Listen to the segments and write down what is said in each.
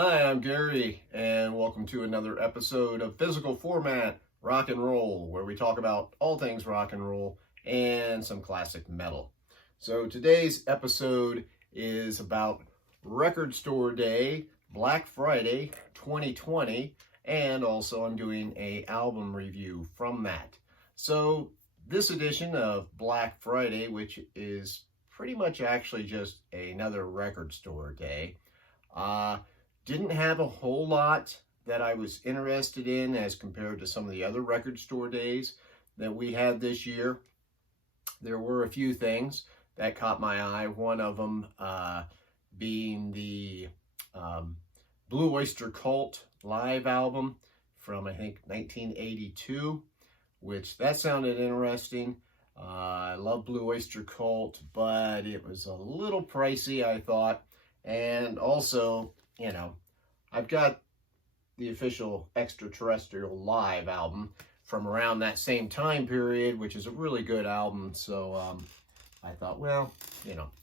Hi, I'm Gary, and welcome to another episode of Physical Format Rock and Roll, where we talk about all things rock and roll and some classic metal. So today's episode is about Record Store Day, Black Friday 2020, and also I'm doing an album review from that. So this edition of Black Friday, which is pretty much actually just another record store day, didn't have a whole lot that I was interested in as compared to some of the other record store days that we had this year. There were a few things that caught my eye. One of them being the Blue Oyster Cult live album from, I think, 1982, which that sounded interesting. I love Blue Oyster Cult, but it was a little pricey, I thought. And also, I've got the official Extraterrestrial live album from around that same time period, which is a really good album. So I thought, well,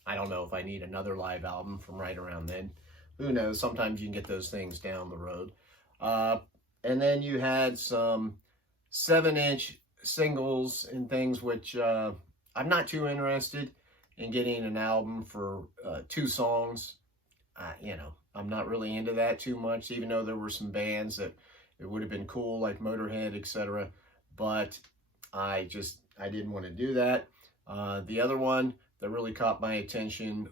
I don't know if I need another live album from right around then. Who knows? Sometimes you can get those things down the road. And then you had some 7-inch singles and things, which I'm not too interested in getting an album for 2 songs. I'm not really into that too much, even though there were some bands that it would have been cool, like Motorhead, etc. But I didn't want to do that. The other one that really caught my attention,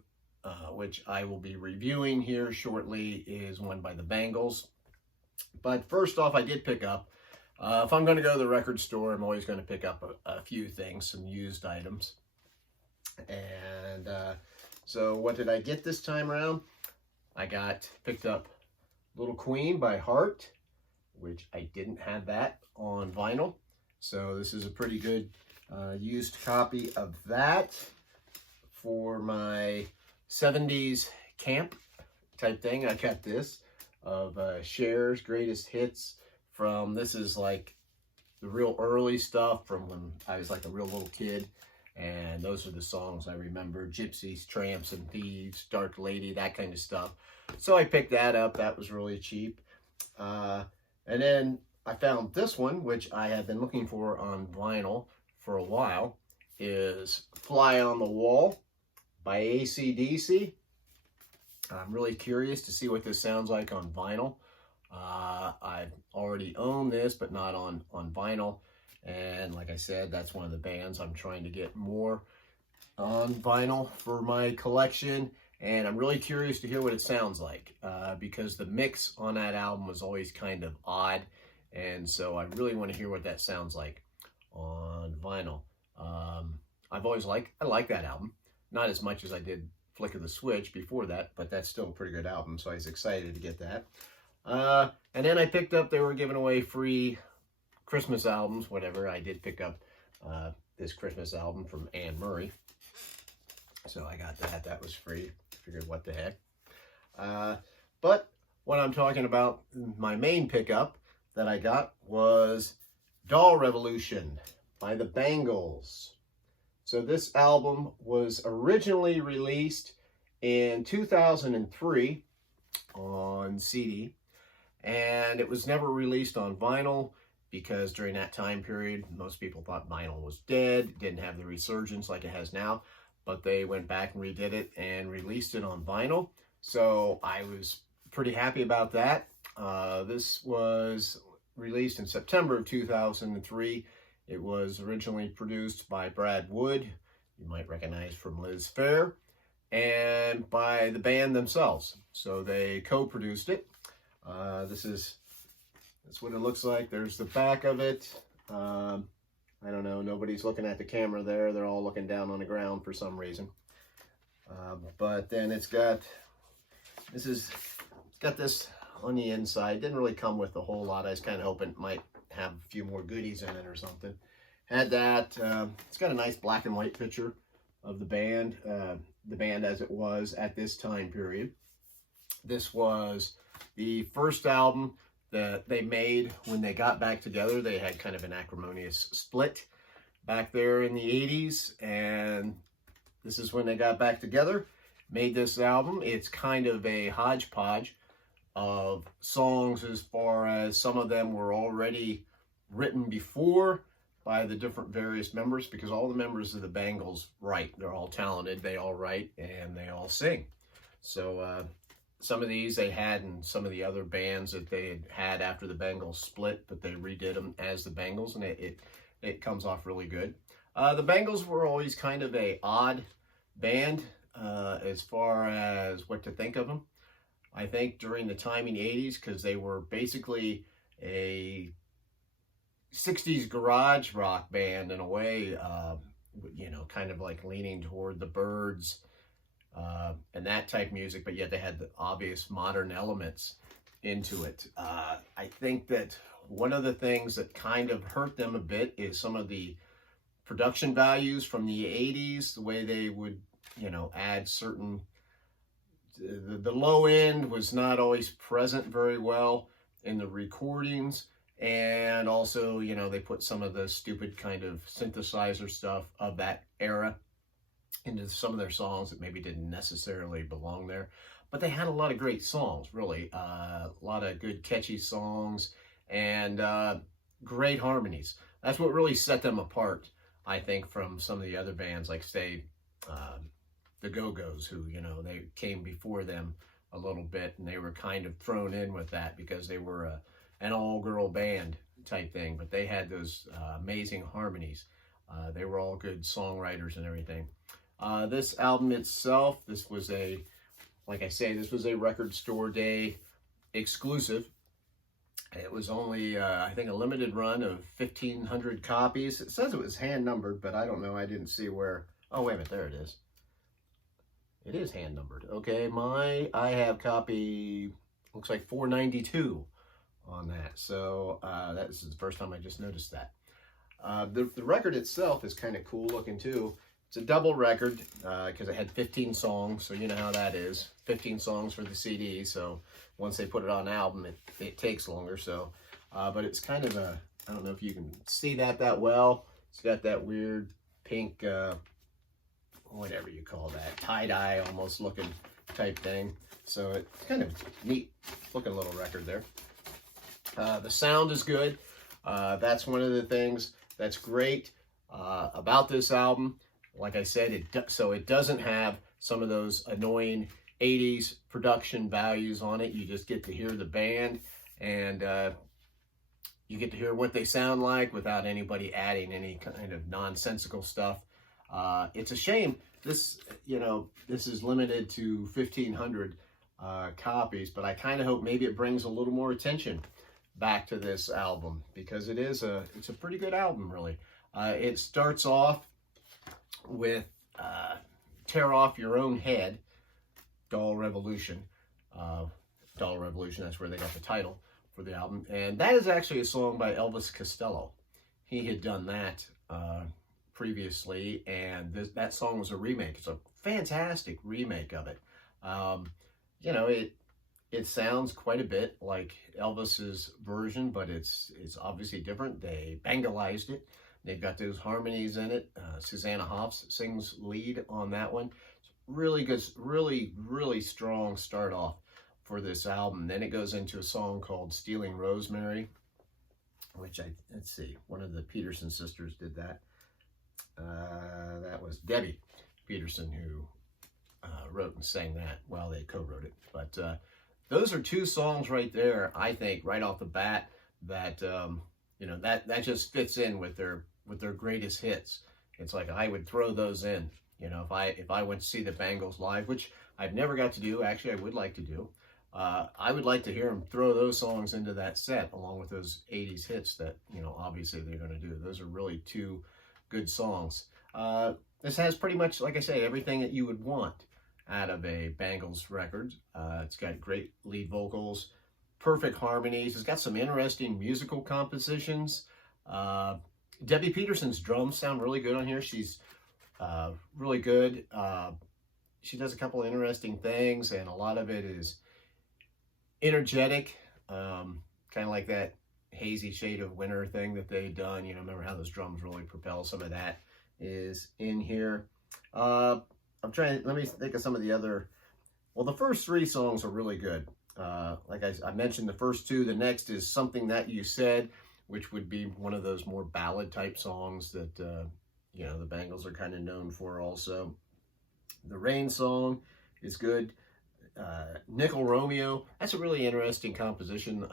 which I will be reviewing here shortly, is one by the Bangles. But first off, I did pick up, if I'm going to go to the record store, I'm always going to pick up a few things, some used items. And so what did I get this time around? I picked up Little Queen by Heart, which I didn't have that on vinyl. So this is a pretty good used copy of that for my 70s camp type thing. I got this of Cher's Greatest Hits this is like the real early stuff from when I was like a real little kid. And those are the songs I remember: Gypsies, Tramps, and Thieves, Dark Lady, that kind of stuff. So I picked that up. That was really cheap. And then I found this one, which I have been looking for on vinyl for a while, is Fly on the Wall by AC/DC. I'm really curious to see what this sounds like on vinyl. I already own this, but not on vinyl. And like I said, that's one of the bands I'm trying to get more on vinyl for my collection. And I'm really curious to hear what it sounds like, because the mix on that album was always kind of odd. And so I really want to hear what that sounds like on vinyl. I like that album. Not as much as I did Flick of the Switch before that, but that's still a pretty good album. So I was excited to get that. And then I picked up, they were giving away free Christmas albums, whatever. I did pick up this Christmas album from Anne Murray. So I got that. That was free. Figured, what the heck. But what I'm talking about, my main pickup that I got was Doll Revolution by the Bangles. So this album was originally released in 2003 on CD. And it was never released on vinyl, because during that time period, most people thought vinyl was dead, didn't have the resurgence like it has now, but they went back and redid it and released it on vinyl. So I was pretty happy about that. This was released in September of 2003. It was originally produced by Brad Wood, you might recognize from Liz Phair, and by the band themselves. So they co-produced it. That's what it looks like. There's the back of it. I don't know. Nobody's looking at the camera there. They're all looking down on the ground for some reason. But then it's got this on the inside. Didn't really come with a whole lot. I was kind of hoping it might have a few more goodies in it or something. Had that. It's got a nice black and white picture of the band as it was at this time period. This was the first album that they made when they got back together. They had kind of an acrimonious split back there in the 80s, and this is when they got back together, made this album. It's kind of a hodgepodge of songs, as far as some of them were already written before by the different various members, because all the members of the Bangles write. They're all talented, they all write, and they all sing. So some of these they had in some of the other bands that they had after the Bangles split, but they redid them as the Bangles, and it comes off really good. The Bangles were always kind of a odd band as far as what to think of them. I think during the time in the 80s, because they were basically a 60s garage rock band in a way, you know, kind of like leaning toward the Byrds and that type of music, but yet they had the obvious modern elements into it. I think that one of the things that kind of hurt them a bit is some of the production values from the 80s, the way they would, you know, add certain, the low end was not always present very well in the recordings. And also, you know, they put some of the stupid kind of synthesizer stuff of that era into some of their songs that maybe didn't necessarily belong there. But they had a lot of great songs, really. A lot of good, catchy songs and great harmonies. That's what really set them apart, I think, from some of the other bands, like, say, the Go-Go's, who, you know, they came before them a little bit, and they were kind of thrown in with that because they were an all-girl band type thing, but they had those amazing harmonies. They were all good songwriters and everything. This album itself, this was a, like I say, this was a Record Store Day exclusive. It was only, I think, a limited run of 1,500 copies. It says it was hand numbered, but I don't know. I didn't see where. Oh, wait a minute. There it is. It is hand numbered. Okay, I have copy, looks like 492 on that. So this is the first time I just noticed that. The record itself is kind of cool looking too. It's a double record because it had 15 songs, so you know how that is. 15 songs for the CD, so once they put it on album, it takes longer. So, but it's kind of a, I don't know if you can see that well. It's got that weird pink, whatever you call that, tie-dye almost looking type thing. So it's kind of neat looking little record there. The sound is good. That's one of the things that's great about this album. Like I said, it doesn't have some of those annoying 80s production values on it. You just get to hear the band, and you get to hear what they sound like without anybody adding any kind of nonsensical stuff. It's a shame. This, you know, this is limited to 1,500 copies, but I kind of hope maybe it brings a little more attention back to this album, because it's a pretty good album, really. It starts off with Tear Off Your Own Head, Doll Revolution. Doll Revolution, that's where they got the title for the album. And that is actually a song by Elvis Costello. He had done that previously, and that song was a remake. It's a fantastic remake of it. You know, it sounds quite a bit like Elvis's version, but it's obviously different. They Bangalized it. They've got those harmonies in it. Susanna Hoffs sings lead on that one. It's really good, really strong start off for this album. Then it goes into a song called Stealing Rosemary, which let's see, one of the Peterson sisters did that. That was Debbi Peterson who wrote and sang that. Well, they co-wrote it. But those are two songs right there, I think, right off the bat, that you know, that just fits in with their greatest hits. It's like I would throw those in, you know, if I went to see the Bangles live, which I've never got to do. Actually, I would like to do. I would like to hear them throw those songs into that set along with those 80s hits that, you know, obviously they're going to do. Those are really two good songs. This has pretty much, like I say, everything that you would want out of a Bangles record. It's got great lead vocals, perfect harmonies. It's got some interesting musical compositions. Debbi Peterson's drums sound really good on here. She's really good. She does a couple of interesting things, and a lot of it is energetic, kind of like that Hazy Shade of Winter thing that they've done. You know, remember how those drums really propel? Some of that is in here. let me think of some of the other, well, the first three songs are really good. Like I mentioned the first two. The next is Something That You Said, which would be one of those more ballad type songs that, the Bangles are kind of known for also. The Rain Song is good. Nickel Romeo, that's a really interesting composition.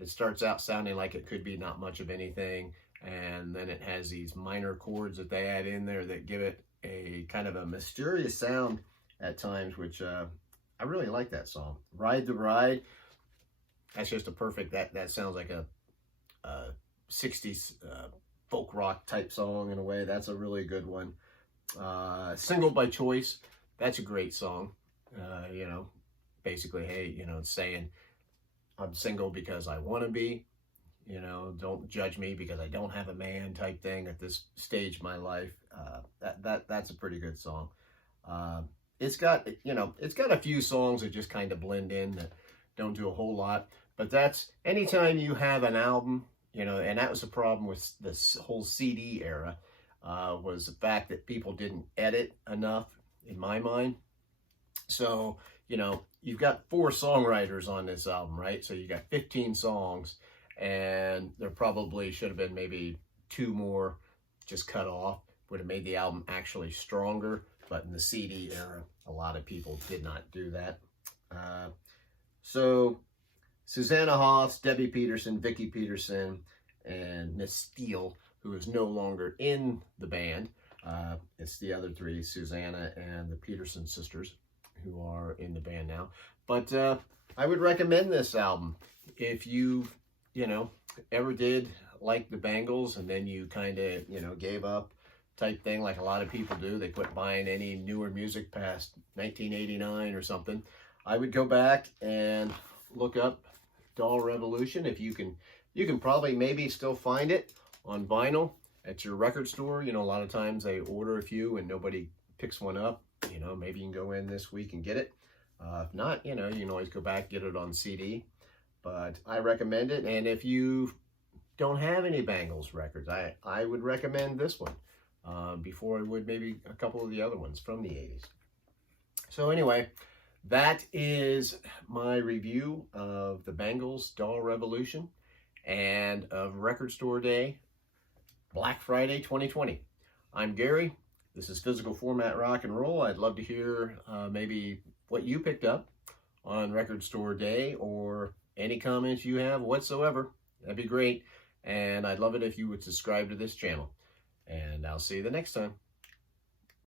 It starts out sounding like it could be not much of anything, and then it has these minor chords that they add in there that give it a kind of a mysterious sound at times, which I really like that song. Ride the Ride, that's just a perfect, that sounds like a 60s folk rock type song in a way. That's a really good one. Single by Choice, that's a great song. Basically, hey, it's saying I'm single because I want to be, don't judge me because I don't have a man type thing at this stage of my life. That's a pretty good song. It's got a few songs that just kind of blend in that don't do a whole lot, but that's anytime you have an album, and that was the problem with this whole CD era, was the fact that people didn't edit enough, in my mind. So, you've got 4 songwriters on this album, right? So you got 15 songs, and there probably should have been maybe 2 more just cut off. Would have made the album actually stronger, but in the CD era, a lot of people did not do that. So Susanna Hoffs, Debbi Peterson, Vicki Peterson, and Miss Steele, who is no longer in the band. It's the other 3, Susanna and the Peterson sisters, who are in the band now. But I would recommend this album if you, ever did like the Bangles and then you kind of, gave up type thing like a lot of people do. They quit buying any newer music past 1989 or something. I would go back and look up Doll Revolution. If you can probably maybe still find it on vinyl at your record store. A lot of times they order a few and nobody picks one up. Maybe you can go in this week and get it. If not, you can always go back, get it on CD. But I recommend it. And if you don't have any Bangles records, I would recommend this one before I would maybe a couple of the other ones from the 80s. So anyway, that is my review of the Bangles Doll Revolution and of Record Store Day, Black Friday 2020. I'm Gary. This is Physical Format Rock and Roll. I'd love to hear maybe what you picked up on Record Store Day or any comments you have whatsoever. That'd be great. And I'd love it if you would subscribe to this channel. And I'll see you the next time.